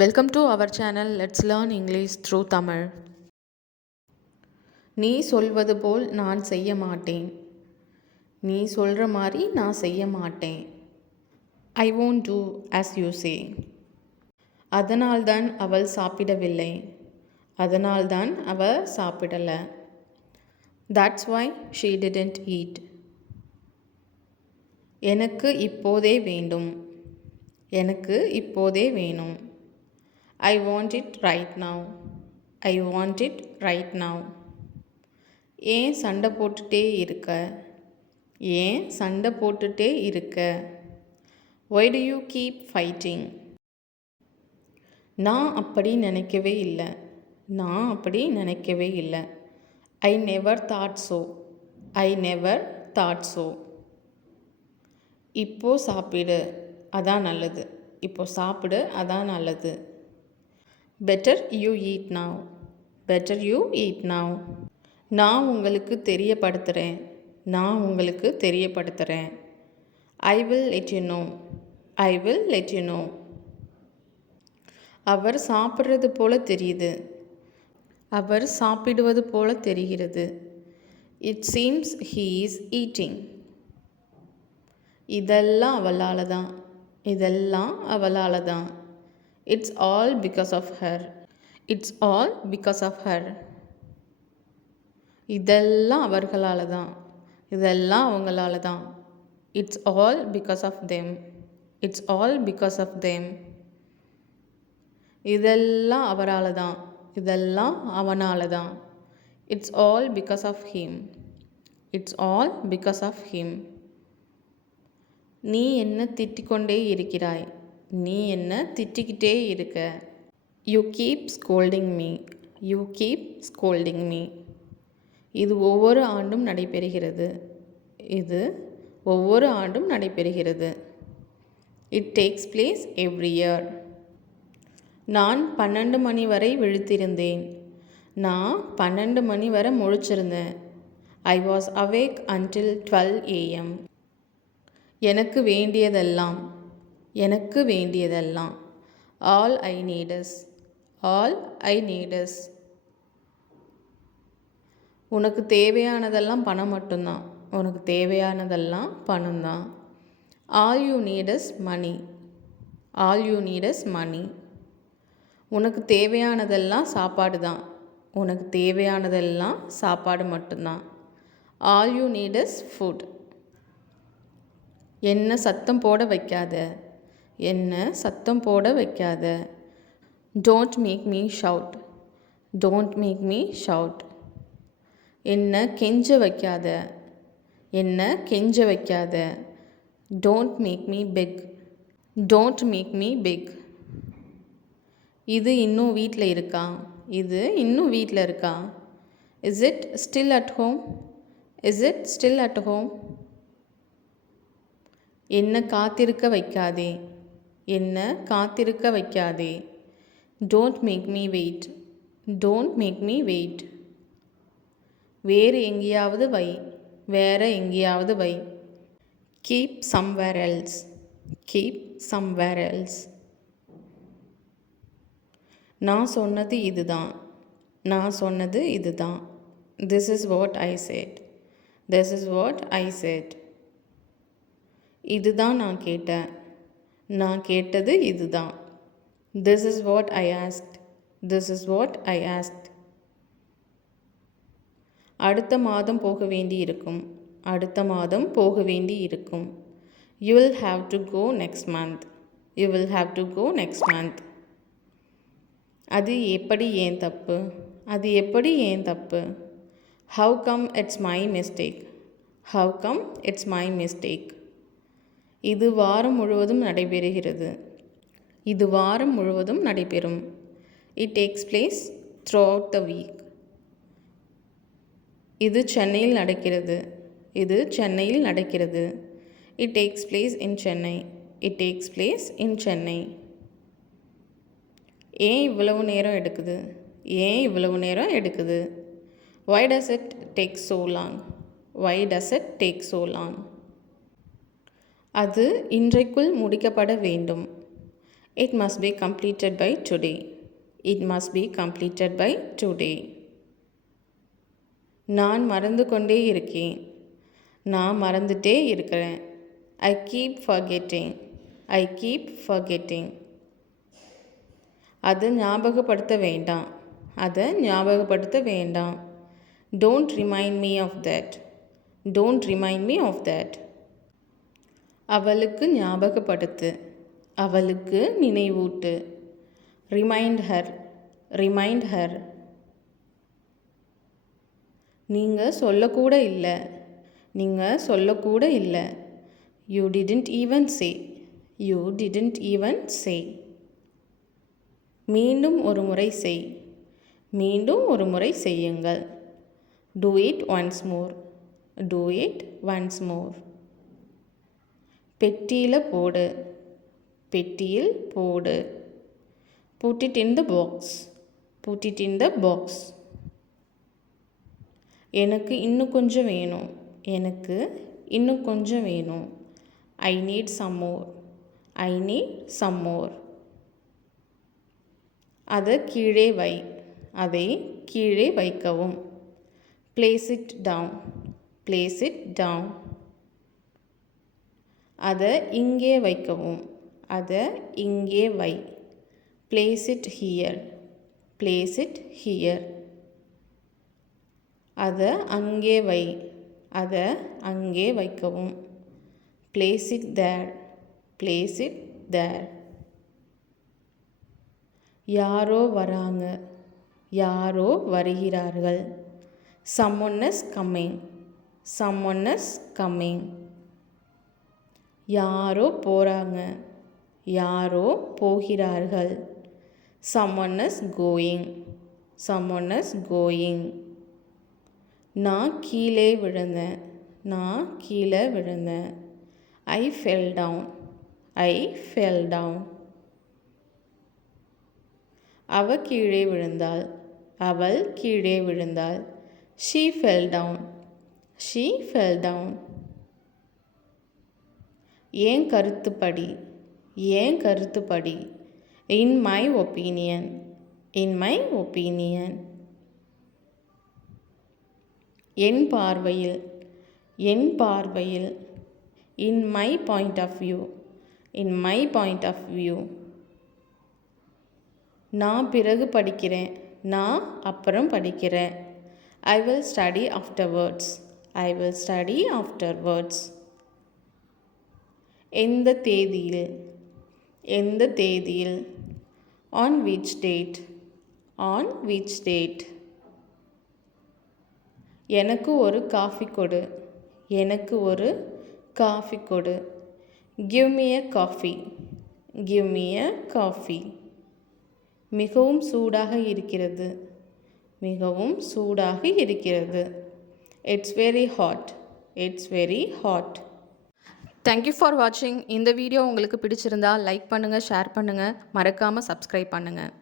Welcome to our channel. Let's learn English through Tamil. நீ சொல்வது போல் நான் செய்ய மாட்டேன். நீ சொல்கிற மாதிரி நான் செய்ய மாட்டேன். I won't do as you say. அதனால்தான் அவள் சாப்பிடவில்லை. அதனால்தான் அவள் சாப்பிடலை. That's why she didn't eat. எனக்கு இப்போதே வேண்டும். எனக்கு இப்போதே வேணும். I want it right now. I want it right now. ஏன் சண்டை போட்டுட்டே இருக்க? ஏன் சண்டை போட்டுட்டே இருக்க? Why do you keep fighting? நான் அப்படி நினைக்கவே இல்லை. நான் அப்படி நினைக்கவே இல்லை. I never thought so. I never thought so. இப்போ சாப்பிடு, அதான் நல்லது. இப்போ சாப்பிடு, அதான் நல்லது. Better you eat now. Better you eat now. நான் உங்களுக்கு தெரியப்படுத்துகிறேன். நான் உங்களுக்கு தெரியப்படுத்துகிறேன். I will let you know. I will let you know. அவர் சாப்பிட்றது போல தெரியுது. அவர் சாப்பிடுவது போல தெரிகிறது. It seems he is eating. இதெல்லாம் அவளால் தான். இதெல்லாம் அவளால் தான். It's all because of her. It's all because of her. இதெல்லாம் அவர்களால் தான். இதெல்லாம் அவங்களால தான். It's all because of them. It's all because of them. இதெல்லாம் அவரால் தான். இதெல்லாம் அவனால் தான். It's all because of him. It's all because of him. நீ என்ன திட்டிக்கொண்டே இருக்கிறாய்? நீ என்ன திட்டிக்கிட்டே இருக்க? You keep scolding me. You keep scolding me. இது ஒவ்வொரு ஆண்டும் நடைபெறுகிறது. இது ஒவ்வொரு ஆண்டும் நடைபெறுகிறது. It takes place every year. நான் 12 மணி வரை விழித்திருந்தேன். நான் 12 மணி வரை முழிச்சிருந்தேன். I was awake until 12 a.m. எனக்கு வேண்டியதெல்லாம். எனக்கு வேண்டியதெல்லாம். All I need is. All I need is. உனக்கு தேவையானதெல்லாம் பணம் மட்டும்தான். உனக்கு தேவையானதெல்லாம் பணம் தான். All you need is money. All you need is money. உனக்கு தேவையானதெல்லாம் சாப்பாடு தான். உனக்கு தேவையானதெல்லாம் சாப்பாடு மட்டும்தான். All you need is food. என்ன சத்தம் போட வைக்காத. என்ன சத்தம் போட வைக்காத. Don't make me shout. Don't make me shout. என்ன கெஞ்ச வைக்காத. என்ன கெஞ்ச வைக்காத. Don't make me beg. Don't make me beg. இது இன்னும் வீட்டில் இருக்கா? இது இன்னும் வீட்டில் இருக்கா? Is it still at home? Is it still at home? என்ன காத்திருக்க வைக்காதே. என்ன காத்திருக்க வைக்காதே. Don't make me wait. Don't make me wait. வேறு எங்கேயாவது வை. வேற எங்கேயாவது வை. Keep somewhere else. Keep somewhere else. நான் சொன்னது இதுதான். நான் சொன்னது இதுதான். This is what I said. This is what I said. இதுதான் நான் கேட்டேன். நான் கேட்டது இதுதான். This is what I asked. This is what I asked. அடுத்த மாதம் போக வேண்டி இருக்கும். அடுத்த மாதம் போக வேண்டி இருக்கும். You will have to go next month. You will have to go next month. அது எப்படி ஏன் தப்பு? அது எப்படி ஏன் தப்பு? How come it's my mistake? How come it's my mistake? இது வாரம் முழுவதும் நடைபெறுகிறது. இது வாரம் முழுவதும் நடைபெறும். It takes place throughout the week. இது சென்னையில் நடக்கிறது. இது சென்னையில் நடக்கிறது. It takes place in Chennai. It takes place in Chennai. ஏன் இவ்வளவு நேரம் எடுக்குது? ஏன் இவ்வளவு நேரம் எடுக்குது? Why does it take so long? Why does it take so long? அது இன்றைக்குள் முடிக்கப்பட வேண்டும். It must be completed by today. It must be completed by today. நான் மறந்து கொண்டே இருக்கேன். நான் மறந்துட்டே இருக்கிறேன். I keep forgetting. I keep forgetting. அதை ஞாபகப்படுத்த வேண்டாம். அதை ஞாபகப்படுத்த வேண்டாம். Don't remind me of that. Don't remind me of that. அவளுக்கு ஞாபகப்படுத்து. அவளுக்கு நினைவூட்டு. Remind her. Remind her. நீங்கள் சொல்லக்கூட இல்லை. நீங்கள் சொல்லக்கூட இல்லை. You didn't even say. You didn't even say. மீண்டும் ஒரு முறை செய். மீண்டும் ஒரு முறை செய்யுங்கள். Do it once more. Do it once more. பெட்டியில் போடு. பெட்டியில் போடு. Put it in the box. Put it in the box. எனக்கு இன்னும் கொஞ்சம் வேணும். எனக்கு இன்னும் கொஞ்சம் வேணும். I need some more. I need some more. அதை கீழே வை. அதை கீழே வைக்கவும். Place it down. Place it down. அதை இங்கே வைக்கவும். அதை இங்கே வை. Place it here. Place it here. அதை அங்கே வை. அதை அங்கே வைக்கவும். Place it there. Place it there. யாரோ வராங்க. யாரோ வருகிறார்கள். Someone is coming. Someone is coming. யாரோ போகிறாங்க. யாரோ போகிறார்கள். Someone is going. Someone is going. நான் கீழே விழுந்தேன். நான் கீழே விழுந்தேன். I fell down. I fell down. அவ கீழே விழுந்தாள். அவள் கீழே விழுந்தாள். She fell down. She fell down. ஏன் கருத்துப்படி. ஏன் கருத்துப்படி. In my opinion. In my opinion. என் பார்வையில். என் பார்வையில். In my point of view. In my point of view. நான் பிறகு படிக்கிறேன். நான் அப்புறம் படிக்கிறேன். I will study afterwards. I will study afterwards. எந்த தேதியில். எந்த தேதியில். On which date. On which date. எனக்கு ஒரு காஃபி கொடு. எனக்கு ஒரு காஃபி கொடு. Give me a coffee. Give me a coffee. மிகவும் சூடாக இருக்கிறது. மிகவும் சூடாக இருக்கிறது. It's very hot. It's very hot. Thank you for watching. இந்த வீடியோ உங்களுக்கு பிடிச்சிருந்தா லைக் பண்ணுங்கள், ஷேர் பண்ணுங்கள், மறக்காமல் சப்ஸ்கிரைப் பண்ணுங்கள்.